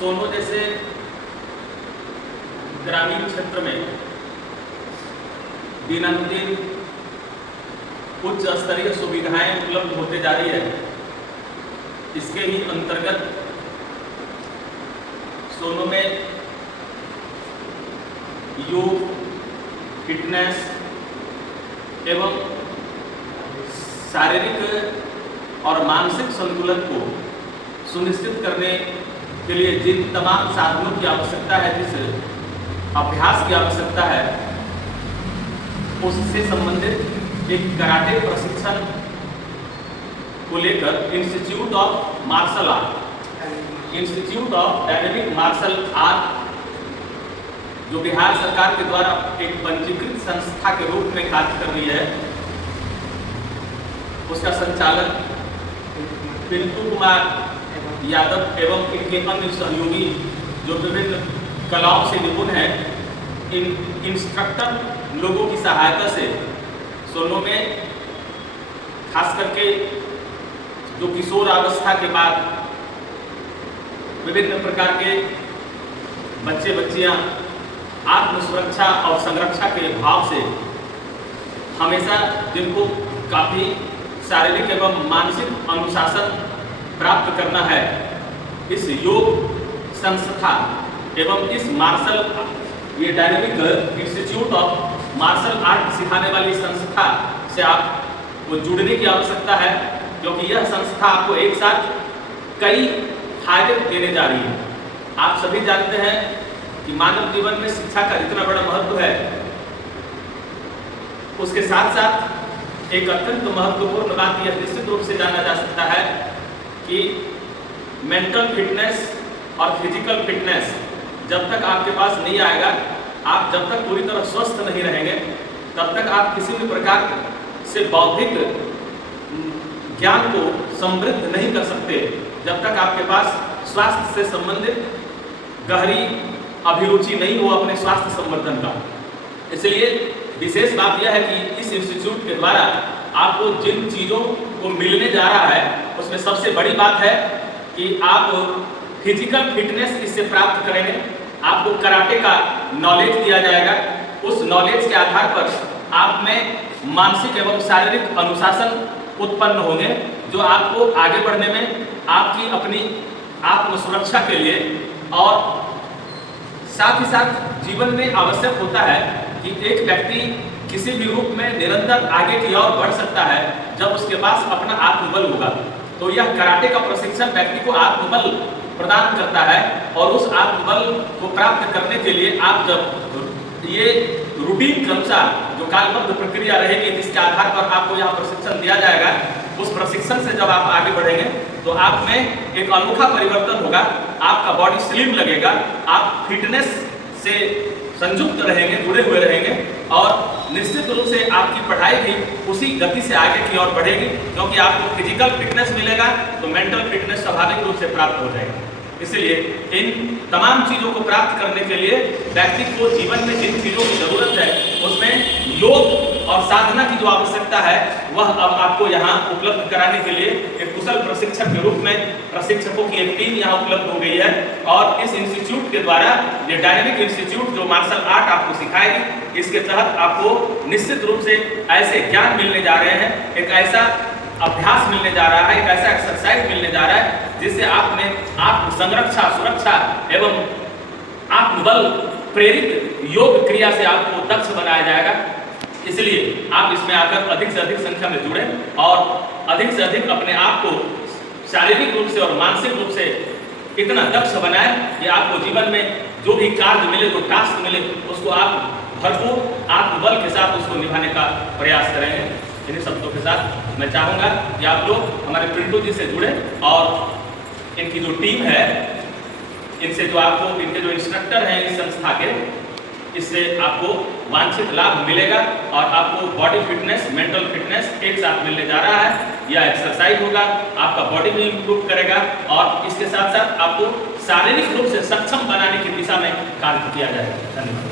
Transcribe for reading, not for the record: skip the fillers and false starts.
सोनो जैसे ग्रामीण क्षेत्र में दिनानुदिन उच्च स्तरीय सुविधाएं उपलब्ध होते जा रही है। इसके ही अंतर्गत सोनो में योग, फिटनेस एवं शारीरिक और मानसिक संतुलन को सुनिश्चित करने के लिए जिन तमाम साधनों की आवश्यकता है, जिस अभ्यास की आवश्यकता है, उससे संबंधित एक कराटे प्रशिक्षण को लेकर institute of martial art, institute of dynamic martial art, जो बिहार सरकार के द्वारा एक पंजीकृत संस्था के रूप में कार्य कर रही है, उसका संचालन पिंटू कुमार यादव एवं इनके अन्य सहयोगी जो विभिन्न कलाओं से निपुण हैं, इन इंस्ट्रक्टर लोगों की सहायता से सोनो में खास करके जो किशोरावस्था के बाद विभिन्न प्रकार के बच्चे बच्चियां आत्म सुरक्षा और संरक्षा के भाव से हमेशा जिनको काफ़ी शारीरिक एवं मानसिक अनुशासन प्राप्त करना है, इस योग संस्था एवं इस मार्शल ये dynamic institute of martial art सिखाने वाली संस्था से आपको जुड़ने की आवश्यकता है, क्योंकि यह संस्था आपको एक साथ कई फायदे देने जा रही है। आप सभी जानते हैं कि मानव जीवन में शिक्षा का इतना बड़ा महत्व है, उसके साथ साथ एक अत्यंत महत्वपूर्ण बात यह निश्चित रूप से जाना जा सकता है कि मेंटल फिटनेस और फिजिकल फिटनेस जब तक आपके पास नहीं आएगा, आप जब तक पूरी तरह स्वस्थ नहीं रहेंगे, तब तक आप किसी भी प्रकार से बौद्धिक ज्ञान को समृद्ध नहीं कर सकते, जब तक आपके पास स्वास्थ्य से संबंधित गहरी अभिरुचि नहीं हो अपने स्वास्थ्य संवर्धन का। इसलिए विशेष बात यह है कि इस इंस्टीट्यूट के द्वारा आपको जिन चीज़ों को मिलने जा रहा है, उसमें सबसे बड़ी बात है कि आप फिजिकल फिटनेस इससे प्राप्त करेंगे। आपको कराटे का नॉलेज दिया जाएगा, उस नॉलेज के आधार पर आप में मानसिक एवं शारीरिक अनुशासन उत्पन्न होंगे, जो आपको आगे बढ़ने में आपकी अपनी आत्म सुरक्षा के लिए और साथ ही साथ जीवन में आवश्यक होता है कि एक व्यक्ति किसी भी रूप में निरंतर आगे की ओर बढ़ सकता है जब उसके पास अपना आत्मबल होगा। तो यह कराटे का प्रशिक्षण व्यक्ति को आत्मबल प्रदान करता है, और उस आत्मबल को प्राप्त करने के लिए आप जब ये रूटीन के अनुसार जो कालबद्ध प्रक्रिया रहेगी, जिसके आधार पर आपको यहाँ प्रशिक्षण दिया जाएगा, उस प्रशिक्षण से जब आप आगे बढ़ेंगे तो आप में एक अनोखा परिवर्तन होगा, आपका बॉडी स्लिम लगेगा, आप फिटनेस से संयुक्त रहेंगे, जुड़े हुए रहेंगे, और निश्चित रूप से आपकी पढ़ाई भी उसी गति से आगे की ओर बढ़ेगी, क्योंकि आपको फिजिकल फिटनेस मिलेगा तो मेंटल फिटनेस स्वाभाविक रूप से प्राप्त हो जाएगी। इसलिए इन तमाम चीज़ों को प्राप्त करने के लिए व्यक्ति को जीवन में जिन चीज़ों की जरूरत है, उसमें योग और साधना की जो आवश्यकता है, वह अब आपको यहाँ उपलब्ध कराने के लिए एक कुशल प्रशिक्षक के रूप में प्रशिक्षकों की एक टीम यहाँ उपलब्ध हो गई है। और इस इंस्टीट्यूट के द्वारा ये डायनेमिक इंस्टीट्यूट जो मार्शल आर्ट आपको सिखाएगी, इसके तहत आपको निश्चित रूप से ऐसे ज्ञान मिलने जा रहे हैं, एक ऐसा अभ्यास मिलने जा रहा है, एक ऐसा एक्सरसाइज मिलने जा रहा है, जिससे आप में आत्म संरक्षा, सुरक्षा एवं आत्मबल प्रेरित योग क्रिया से आपको दक्ष बनाया जाएगा। इसलिए आप इसमें आकर अधिक से अधिक संख्या में जुड़ें और अधिक से अधिक अपने आप को शारीरिक रूप से और मानसिक रूप से इतना दक्ष बनाएं कि आपको जीवन में जो भी कार्य मिले, जो टास्क मिले, उसको आप भरपूर आत्मबल के साथ उसको निभाने का प्रयास करेंगे। इन्हीं शब्दों के साथ मैं चाहूँगा कि आप लोग हमारे पिंटू जी से जुड़े और इनकी जो टीम है, इनसे जो आपको, इनके जो इंस्ट्रक्टर हैं इस संस्था के, इससे आपको वांछित लाभ मिलेगा और आपको बॉडी फिटनेस, मेंटल फिटनेस एक साथ मिलने जा रहा है। यह एक्सरसाइज होगा, आपका बॉडी भी इंप्रूव करेगा और इसके साथ साथ आपको शारीरिक रूप से सक्षम बनाने की दिशा में कार्य किया जाएगा। धन्यवाद।